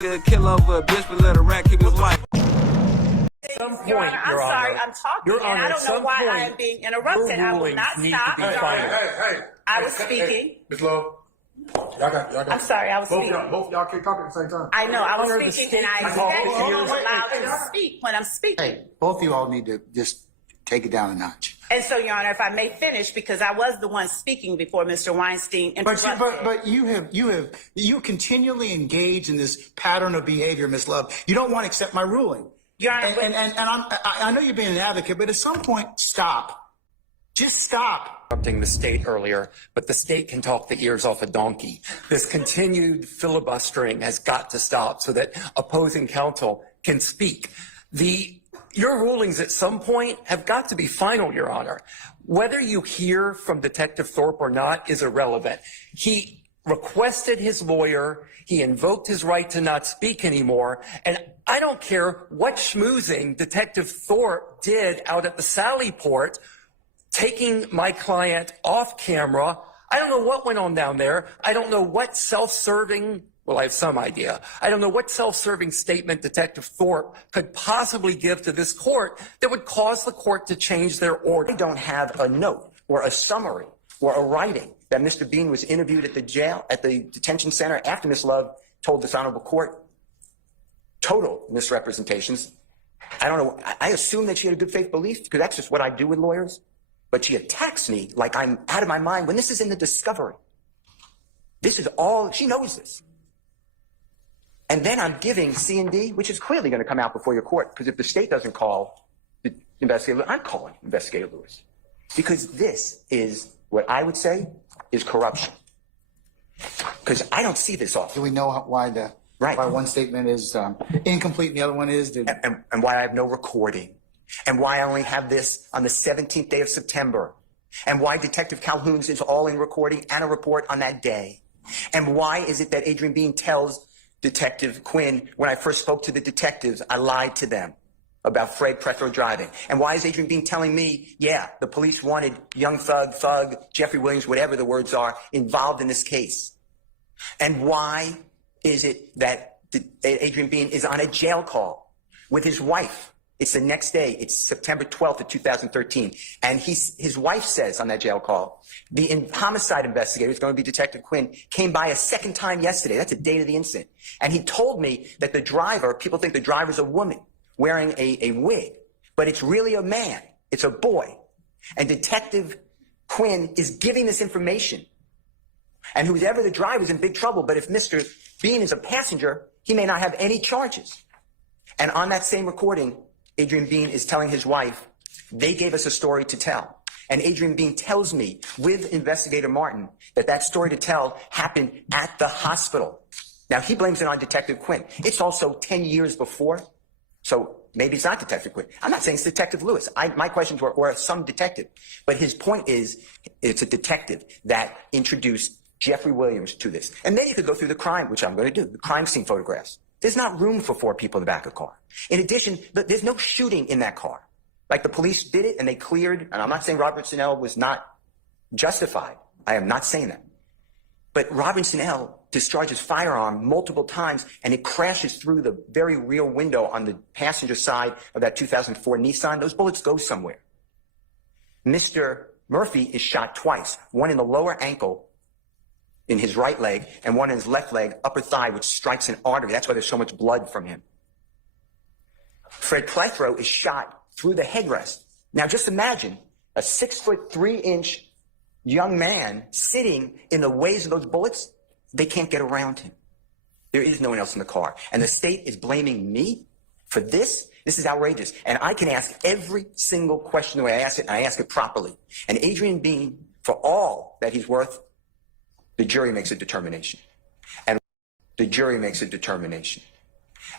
Kill over a bitch, but let a rat keep his life. Some point, Your Honor, I'm sorry, I'm talking, and I don't know why I am being interrupted. I will not stop. Hey. I was speaking. Ms. Love, y'all got. I'm sorry, I was speaking. Both of y'all can't talk at the same time. I know, I was speaking, and I expect to be allowed to speak when I'm speaking. Hey, both of you all need to just take it down a notch. And so, Your Honor, if I may finish, because I was the one speaking before Mr. Weinstein interrupted. But you continually engage in this pattern of behavior, Ms. Love. You don't want to accept my ruling. Your Honor, and I know you're being an advocate, but at some point, stop. Just stop. Interrupting the state earlier, but the state can talk the ears off a donkey. This continued filibustering has got to stop so that opposing counsel can speak. Your rulings at some point have got to be final, Your Honor. Whether you hear from Detective Thorpe or not is irrelevant. He requested his lawyer. He invoked his right to not speak anymore. And I don't care what schmoozing Detective Thorpe did out at the Sally Port, taking my client off camera. I don't know what went on down there. I don't know what self-serving, well, I have some idea. I don't know what self-serving statement Detective Thorpe could possibly give to this court that would cause the court to change their order. I don't have a note or a summary or a writing that Mr. Bean was interviewed at the jail, at the detention center after Ms. Love told this honorable court total misrepresentations. I don't know. I assume that she had a good faith belief because that's just what I do with lawyers. But she attacks me like I'm out of my mind when this is in the discovery. This is all, she knows this. And then I'm giving C&D, which is clearly going to come out before your court, because if the state doesn't call the investigator, I'm calling Investigator Lewis. Because this is what I would say is corruption. Because I don't see this often. Do we know why one statement is incomplete and the other one is? And why I have no recording. And why I only have this on the 17th day of September. And why Detective Calhoun's is all in recording and a report on that day. And why is it that Adrian Bean tells Detective Quinn, when I first spoke to the detectives, I lied to them about Fred Prethro driving. And why is Adrian Bean telling me, yeah, the police wanted young thug, Jeffrey Williams, whatever the words are, involved in this case? And why is it that Adrian Bean is on a jail call with his wife? It's the next day. It's September 12th of 2013. And his wife says on that jail call, the homicide investigator, who's going to be Detective Quinn, came by a second time yesterday. That's the date of the incident. And he told me that the driver, people think the driver's a woman wearing a wig, but it's really a man. It's a boy. And Detective Quinn is giving this information. And whoever the driver is in big trouble. But if Mr. Bean is a passenger, he may not have any charges. And on that same recording, Adrian Bean is telling his wife, they gave us a story to tell. And Adrian Bean tells me with Investigator Martin that story to tell happened at the hospital. Now, he blames it on Detective Quinn. It's also 10 years before, so maybe it's not Detective Quinn. I'm not saying it's Detective Lewis. My questions were some detective. But his point is it's a detective that introduced Jeffrey Williams to this. And then you could go through the crime, which I'm going to do, the crime scene photographs. There's not room for 4 people in the back of the car. In addition, there's no shooting in that car. Like the police did it and they cleared, and I'm not saying Robert Snell was not justified. I am not saying that. But Robert Snell discharges firearm multiple times and it crashes through the very rear window on the passenger side of that 2004 Nissan. Those bullets go somewhere. Mr. Murphy is shot twice, one in the lower ankle in his right leg, and one in his left leg, upper thigh, which strikes an artery. That's why there's so much blood from him. Fred Prethro is shot through the headrest. Now just imagine a 6'3" young man sitting in the ways of those bullets. They can't get around him. There is no one else in the car. And the state is blaming me for this? This is outrageous. And I can ask every single question the way I ask it, and I ask it properly. And Adrian Bean, for all that he's worth, the jury makes a determination. And the jury makes a determination.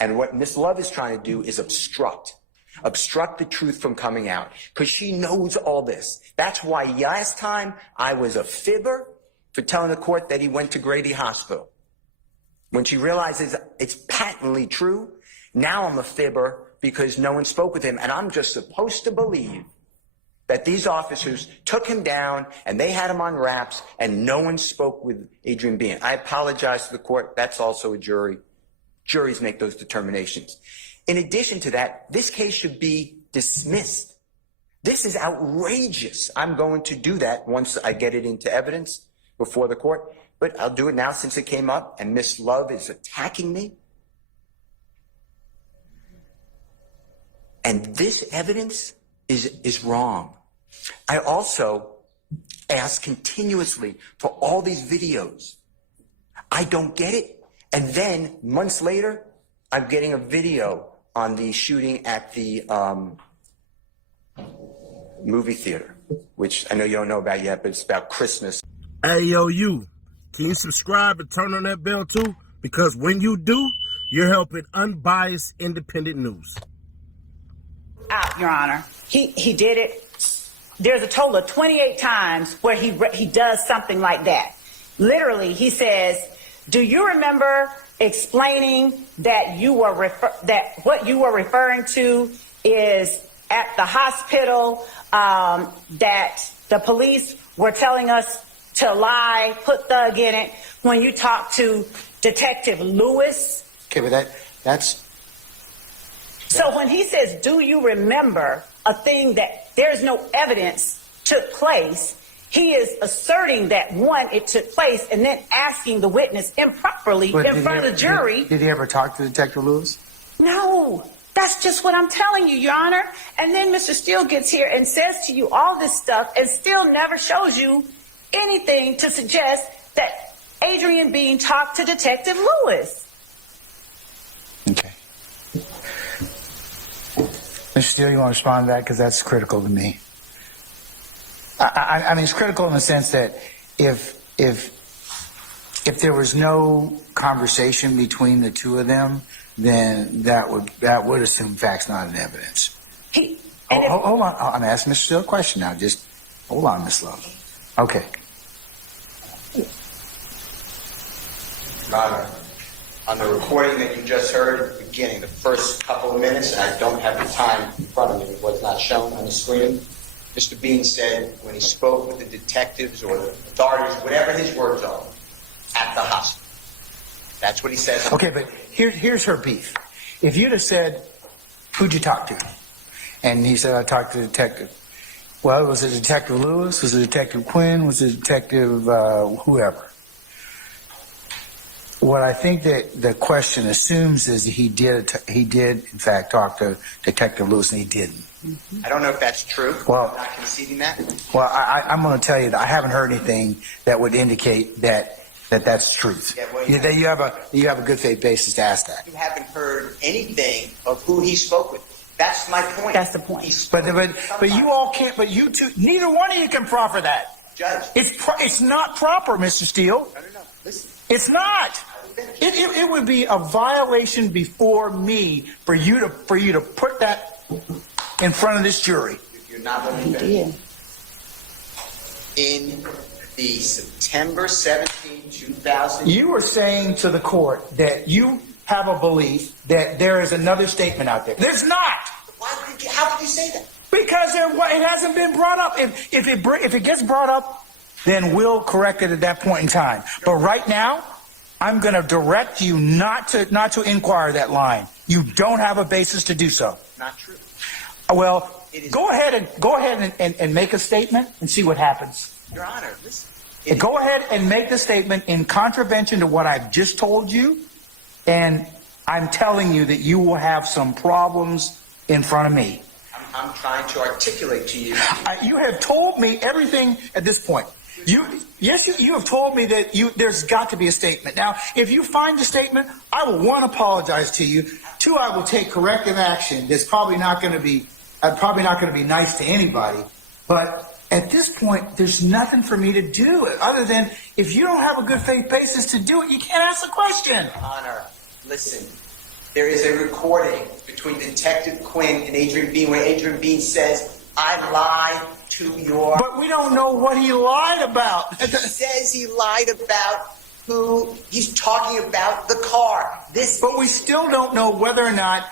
And what Miss Love is trying to do is obstruct the truth from coming out, because she knows all this. That's why last time I was a fibber for telling the court that he went to Grady Hospital. When she realizes it's patently true, now I'm a fibber because no one spoke with him, and I'm just supposed to believe that these officers took him down and they had him on wraps and no one spoke with Adrian Bean. I apologize to the court. That's also a jury. Juries make those determinations. In addition to that, this case should be dismissed. This is outrageous. I'm going to do that once I get it into evidence before the court, but I'll do it now since it came up and Miss Love is attacking me. And this evidence is wrong. I also ask continuously for all these videos. I don't get it. And then months later, I'm getting a video on the shooting at the movie theater, which I know you don't know about yet, but it's about Christmas. Hey, yo, you. Can you subscribe and turn on that bell too? Because when you do, you're helping unbiased, independent news. Out, Your Honor. He did it. There's a total of 28 times where he does something like that. Literally, he says, "Do you remember explaining that what you were referring to is at the hospital, that the police were telling us to lie, put thug in it when you talked to Detective Lewis?" Okay, but that's... So when he says, "Do you remember a thing that there's no evidence took place," he is asserting that, one, it took place, and then asking the witness improperly in front of the jury. Did he ever talk to Detective Lewis? No, that's just what I'm telling you, Your Honor. And then Mr. Steele gets here and says to you all this stuff and still never shows you anything to suggest that Adrian Bean talked to Detective Lewis. Okay. Mr. Steele, you want to respond to that? Because that's critical to me. I mean, it's critical in the sense that if there was no conversation between the two of them, then that would assume facts not in evidence. Hold on, I'm asking Mr. Steele a question now. Just hold on, Miss Love. Okay. On the recording that you just heard at the beginning, the first couple of minutes, and I don't have the time in front of me, it was not shown on the screen. Mr. Bean said when he spoke with the detectives or the authorities, whatever his words are, at the hospital. That's what he says. Okay, but here's her beef. If you'd have said, "Who'd you talk to?" And he said, "I talked to the detective." Well, was it Detective Lewis? Was it Detective Quinn? Was it Detective whoever? What I think that the question assumes is he did in fact talk to Detective Lewis, and he didn't. I don't know if that's true. Well, I'm not conceding that. Well, I'm going to tell you that I haven't heard anything that would indicate that's truth. Yeah, well, you have a good faith basis to ask that. You haven't heard anything of who he spoke with. That's my point. That's the point. But you all can't. But you two, neither one of you can proffer that. Judge, it's not proper, Mr. Steele. No. Listen. It's not. It would be a violation before me for you to put that in front of this jury. You're not letting me finish. In the September 17, 2000. You are saying to the court that you have a belief that there is another statement out there. There's not. How could you say that? Because it hasn't been brought up. If it gets brought up, then we'll correct it at that point in time. But right now, I'm going to direct you not to inquire that line. You don't have a basis to do so. Not true. Well, go ahead and make a statement and see what happens. Your Honor, listen. Go ahead and make the statement in contravention to what I've just told you, and I'm telling you that you will have some problems in front of me. I'm trying to articulate to you. You have told me everything at this point. You have told me that there's got to be a statement. Now, if you find the statement, I will, one, apologize to you. Two, I will take corrective action. That's probably not going to be nice to anybody. But at this point, there's nothing for me to do other than if you don't have a good faith basis to do it, you can't ask the question. Your Honor, listen. There is a recording between Detective Quinn and Adrian Bean where Adrian Bean says, "I lied to your..." But we don't know what he lied about. He says he lied about who he's talking about, the car. But we still don't know whether or not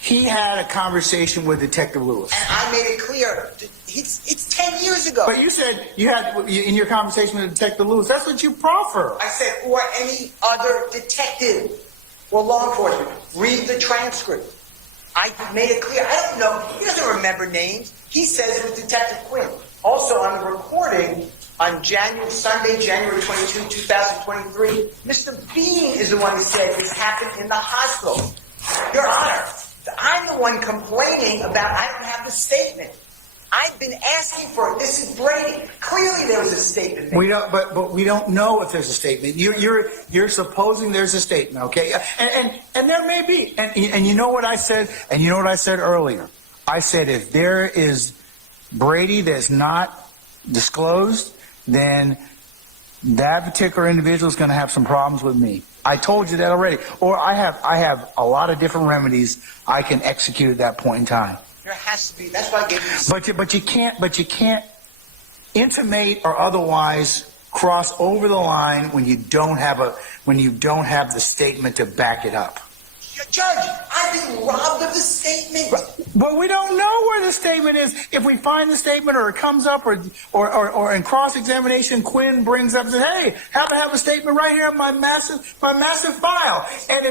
he had a conversation with Detective Lewis. And I made it clear. It's 10 years ago. But you said you had, in your conversation with Detective Lewis, that's what you proffer. I said, or any other detective. Well, law enforcement, read the transcript. I made it clear. I don't know. He doesn't remember names. He says it was Detective Quinn. Also, on the recording, on Sunday, January 22, 2023, Mr. Bean is the one who said this happened in the hospital. Your Honor, I'm the one complaining about I don't have the statement. I've been asking for it. This is Brady. Clearly there was a statement made. We don't, but we don't know if there's a statement. You're supposing there's a statement, okay? And there may be. And you know what I said? And you know what I said earlier? I said if there is Brady that's not disclosed, then that particular individual is going to have some problems with me. I told you that already. Or I have a lot of different remedies I can execute at that point in time. There has to be. That's why I gave you. But you can't intimate or otherwise cross over the line when you don't have the statement to back it up. Judge, I've been robbed of the statement. But we don't know where the statement is. If we find the statement or it comes up or in cross-examination, Quinn brings up and says, hey, happen to have a statement right here in my massive file. And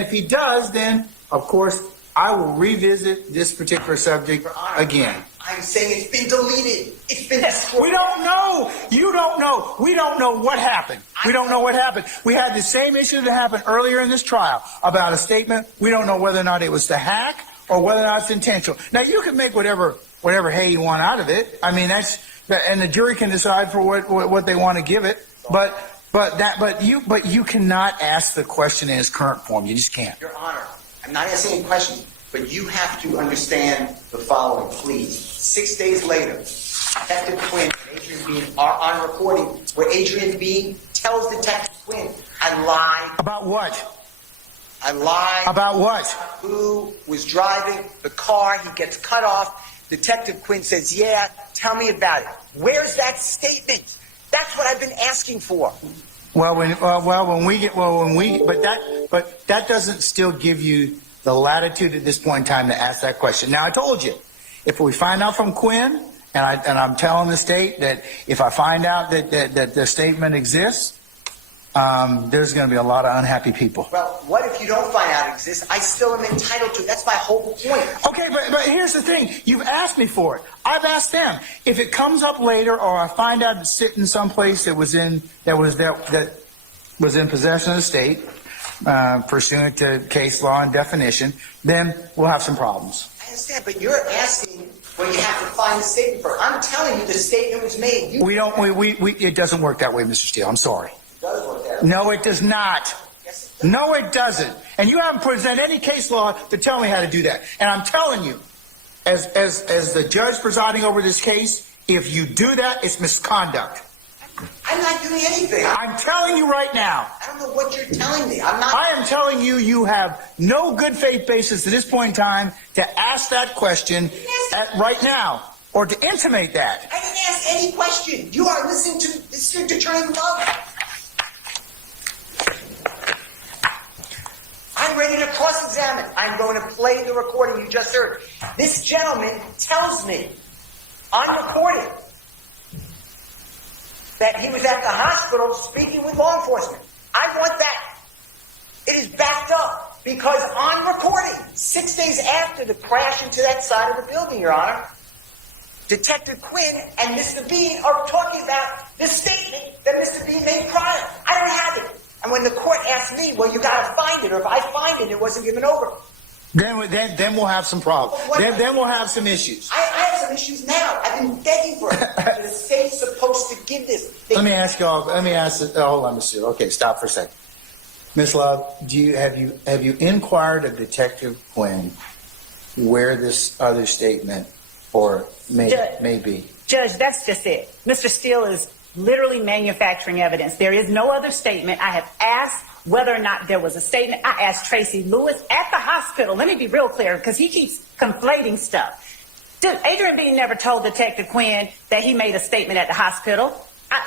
if he does, then of course I will revisit this particular subject again. I'm saying it's been deleted. It's been destroyed. We don't know. You don't know. We don't know what happened. We don't know what happened. We had the same issue that happened earlier in this trial about a statement. We don't know whether or not it was the hack or whether or not it's intentional. Now, you can make whatever hay you want out of it. I mean, and the jury can decide for what they want to give it. But you cannot ask the question in its current form. You just can't. Your Honor, I'm not asking a question, but you have to understand the following, please. 6 days later, Detective Quinn and Adrian Bean are on recording where Adrian Bean tells Detective Quinn, I lied. About what? I lied. About what? Who was driving the car. He gets cut off. Detective Quinn says, yeah, tell me about it. Where's that statement? That's what I've been asking for. But that doesn't still give you the latitude at this point in time to ask that question. Now, I told you, if we find out from Quinn, and I'm telling the state that if I find out that the statement exists, there's going to be a lot of unhappy people. Well, what if you don't find out it exists? I still am entitled to it. That's my whole point. Okay, but here's the thing. You've asked me for it. I've asked them. If it comes up later, or I find out it's sitting someplace that was in possession of the state, pursuant to case law and definition, then we'll have some problems. I understand, but you're asking what you have to find the statement for. I'm telling you the statement was made. It doesn't work that way, Mr. Steele. I'm sorry. It does work that way. No, it does not. Yes, it does. No, it doesn't. And you haven't presented any case law to tell me how to do that. And I'm telling you, as the judge presiding over this case, if you do that, it's misconduct. I'm not doing anything. I'm telling you right now. I don't know what you're telling me. I'm not. I am telling you, you have no good faith basis at this point in time to ask that question right now, or to intimate that. I didn't ask any question. You are listening to the district attorney love. I'm ready to cross-examine. I'm going to play the recording you just heard. This gentleman tells me on recording that he was at the hospital speaking with law enforcement. I want that. It is backed up because on recording, 6 days after the crash into that side of the building, Your Honor, Detective Quinn and Mr. Bean are talking about the statement that Mr. Bean made prior. I don't have it. And when the court asked me, well, you got to find it, or if I find it, it wasn't given over. Then we'll have some problems. Then we'll have some issues. I have some issues now. I've been begging for it. The state's supposed to give this. Let me ask hold on, Mr. Steele. Okay, stop for a second. Ms. Love, have you inquired of Detective Quinn where this other statement may be? Judge, that's just it. Mr. Steele is literally manufacturing evidence. There is no other statement. I have asked whether or not there was a statement. I asked Tracy Lewis at the hospital. Let me be real clear, because he keeps conflating stuff. Adrian Bean never told Detective Quinn that he made a statement at the hospital. I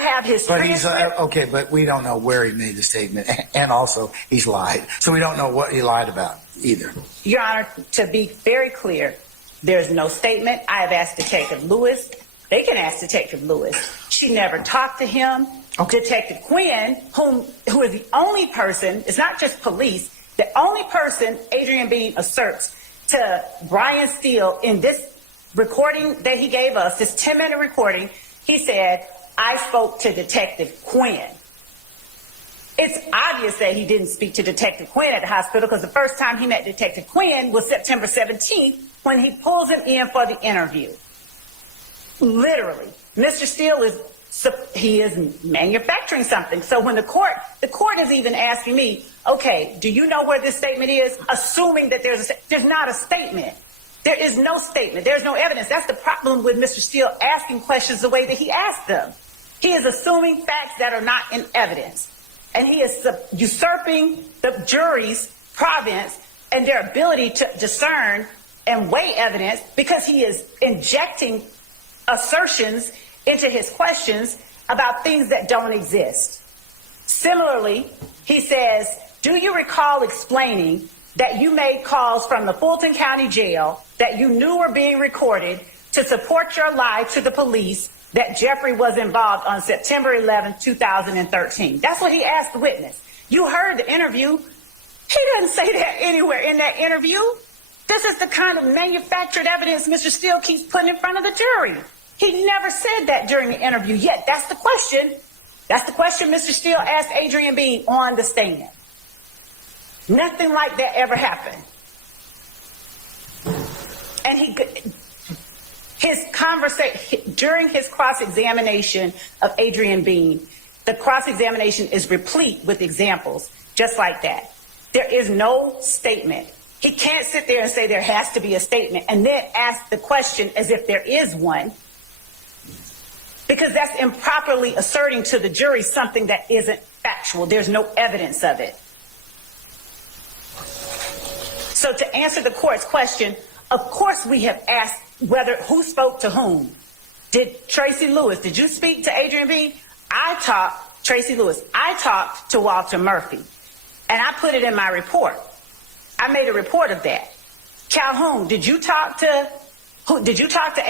have his transcript. Okay, but we don't know where he made the statement, and also he's lied. So we don't know what he lied about either. Your Honor, to be very clear, there's no statement. I have asked Detective Lewis. They can ask Detective Lewis. She never talked to him. Okay. Detective Quinn, who is the only person, it's not just police, the only person Adrian Bean asserts to Brian Steele in this recording that he gave us, this 10-minute recording, he said, I spoke to Detective Quinn. It's obvious that he didn't speak to Detective Quinn at the hospital because the first time he met Detective Quinn was September 17th when he pulls him in for the interview. Literally. Mr. Steele is manufacturing something. So when the court is even asking me, okay, do you know where this statement is? Assuming that there's not a statement. There is no statement. There's no evidence. That's the problem with Mr. Steele asking questions the way that he asked them. He is assuming facts that are not in evidence. And he is usurping the jury's province and their ability to discern and weigh evidence because he is injecting assertions into his questions about things that don't exist. Similarly, he says, do you recall explaining that you made calls from the Fulton County Jail that you knew were being recorded to support your lie to the police that Jeffrey was involved on September 11, 2013? That's what he asked the witness. You heard the interview. He doesn't say that anywhere in that interview. This is the kind of manufactured evidence Mr. Steele keeps putting in front of the jury. He never said that during the interview, yet that's the question. That's the question Mr. Steele asked Adrian Bean on the stand. Nothing like that ever happened. And his conversation during his cross-examination of Adrian Bean, the cross-examination is replete with examples just like that. There is no statement. He can't sit there and say there has to be a statement and then ask the question as if there is one, because that's improperly asserting to the jury something that isn't factual. There's no evidence of it. So to answer the court's question, of course we have asked who spoke to whom. Did Tracy Lewis, did you speak to Adrian Bean? Tracy Lewis, I talked to Walter Murphy, and I put it in my report. I made a report of that. Calhoun, did you talk to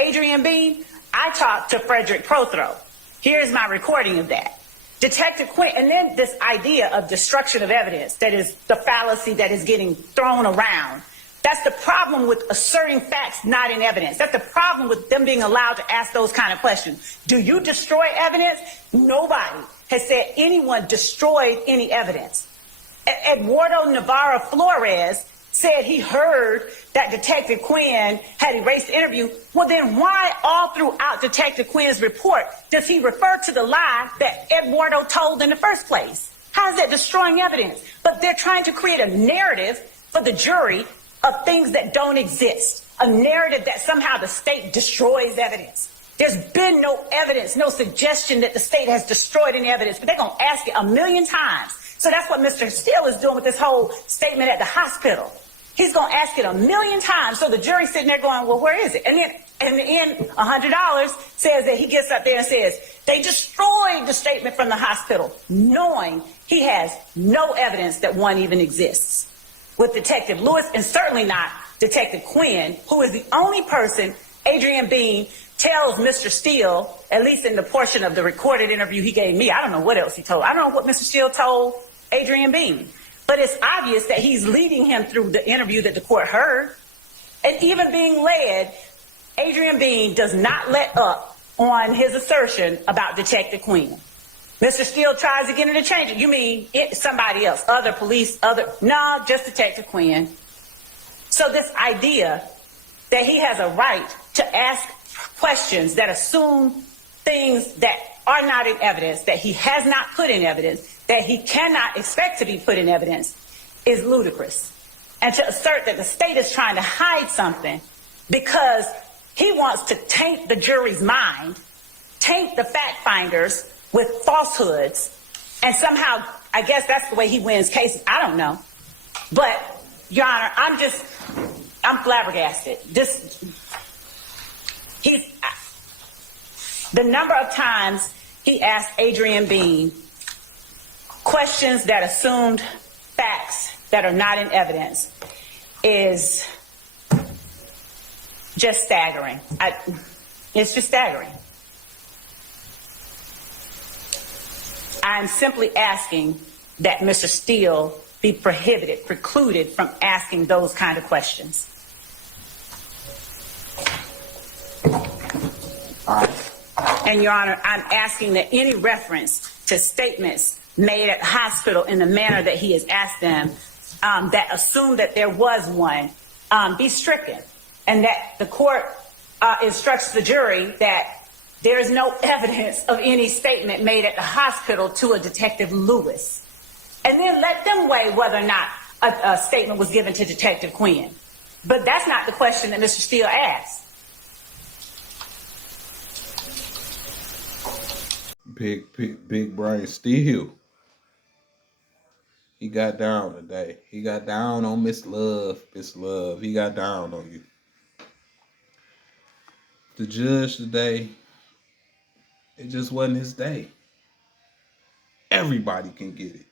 Adrian Bean? I talked to Frederick Prothro. Here's my recording of that. Detective Quinn, and then this idea of destruction of evidence, that is the fallacy that is getting thrown around. That's the problem with asserting facts not in evidence. That's the problem with them being allowed to ask those kind of questions. Do you destroy evidence? Nobody has said anyone destroyed any evidence. Eduardo Navarro Flores said he heard that Detective Quinn had erased the interview. Well, then why all throughout Detective Quinn's report does he refer to the lie that Eduardo told in the first place? How is that destroying evidence? But they're trying to create a narrative for the jury of things that don't exist, a narrative that somehow the state destroys evidence. There's been no evidence, no suggestion that the state has destroyed any evidence, but they're going to ask it a million times. So that's what Mr. Steele is doing with this whole statement at the hospital. He's going to ask it a million times. So the jury's sitting there going, well, where is it? And then in the end, $100 says that he gets up there and says, they destroyed the statement from the hospital, knowing he has no evidence that one even exists. With Detective Lewis, and certainly not Detective Quinn, who is the only person Adrian Bean tells Mr. Steele, at least in the portion of the recorded interview he gave me. I don't know what else he told. I don't know what Mr. Steele told Adrian Bean. But it's obvious that he's leading him through the interview that the court heard. And even being led, Adrian Bean does not let up on his assertion about Detective Quinn. Mr. Steele tries to get him to change it. You mean somebody else, other police, no, just Detective Quinn. So this idea that he has a right to ask questions that assume things that are not in evidence, that he has not put in evidence, that he cannot expect to be put in evidence, is ludicrous. And to assert that the state is trying to hide something because he wants to taint the jury's mind, taint the fact finders with falsehoods, and somehow, I guess that's the way he wins cases. I don't know. But, Your Honor, I'm flabbergasted. The number of times he asked Adrian Bean questions that assumed facts that are not in evidence is just staggering. It's just staggering. I'm simply asking that Mr. Steele be precluded from asking those kind of questions. And Your Honor, I'm asking that any reference to statements made at the hospital in the manner that he has asked them, that assume that there was one, be stricken, and that the court instructs the jury that there is no evidence of any statement made at the hospital to a Detective Lewis. And then let them weigh whether or not a statement was given to Detective Quinn. But that's not the question that Mr. Steele asked. Big Brian Steele. He got down today. He got down on Miss Love. Miss Love. He got down on you. The judge today, it just wasn't his day. Everybody can get it.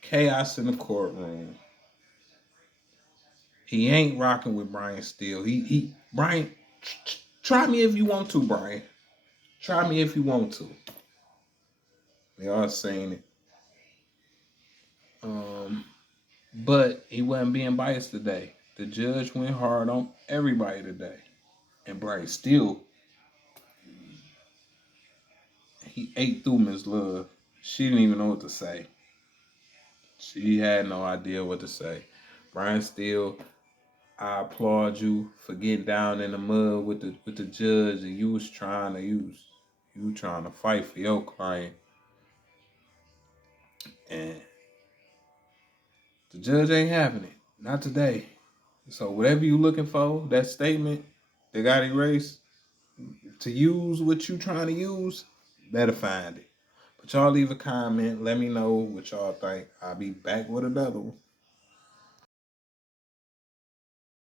Chaos in the courtroom. He ain't rocking with Brian Steele. Brian, try me if you want to, Brian. Try me if you want to. They all saying it. But he wasn't being biased today. The judge went hard on everybody today. And Brian Steele, he ate through Miss Love. She didn't even know what to say. She had no idea what to say. Brian Steele, I applaud you for getting down in the mud with the judge, and you was trying to fight for your client. And the judge ain't having it. Not today. So whatever you looking for, that statement that got erased, to use what you trying to use, better find it. But y'all leave a comment. Let me know what y'all think. I'll be back with another one.